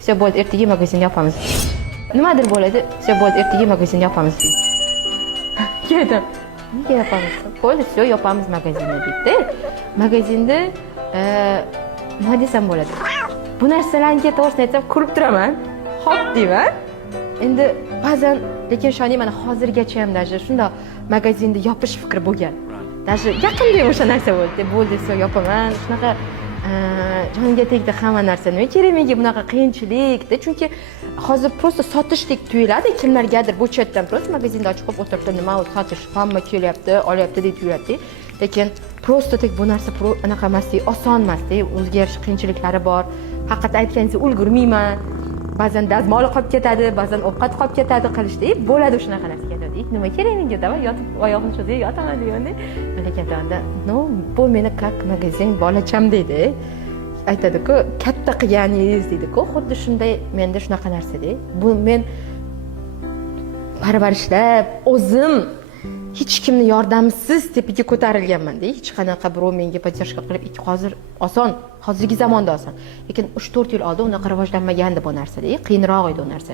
Все bo'ldi, ertaga magazinni yopamiz. Nimadir bo'ladi, все bo'ldi, ertaga magazinni yopamiz deydi. Kedim. Nega yopamiz? Bo'ldi, все yopamiz magazinni deydi. Magazinda nima desam bo'ladi? Bu narsalarga to'g'risini aytsam ko'rib turaman. Xo'p deyman. Endi ba'zan lekin ishoning, mana hozirgacha ham даже shundoq magazinda yopish fikri bo'lgan. Даже yaqinda o'sha narsa bo'ldi. Bo'ldi, все yopaman. Shunaqa jonga tegdi hamma narsa. Nima kerak menga bunaqa qiyinchilikda? Chunki hozir prosta sotishdek tuyuladi. Kimlargadir bu chetdan prosta magazinda ochib qo'yib o'tiribdi, nima u sotish, hamma kelyapti, olyapti deb tuyuladi. Lekin prosta tek bu narsa anaqa emasdi, oson emasdi. O'ziga yarasha qiyinchiliklari bor. Haqiqat aytganingizda ulgurmayman. Ba'zan dazmol qolib ketadi, ba'zan ovqat qolib ketadi qilishdi. Bo'ladi shunaqa narsa ketadi. Nima kerak menga dava yotib oyoqni cho'zib yotaman deganda. Lekin aytganda, "No, bu meni как magazin bolacham" deydi. Aytadi-ku, katta qilganingiz deydi-ku, xuddi shunday menda shunaqa narsa-da. Bu men parvarishlab, o'zim hech kimni yordamsiz tepaga ko'tarilganman-da. Hech qanaqa birov menga podдержка qilib, hozir oson, hozirgi zamonda oson. Lekin 3-4 yil oldin unaqa rivojlanmagandi bu narsa-da. Qiyinroq edi u narsa.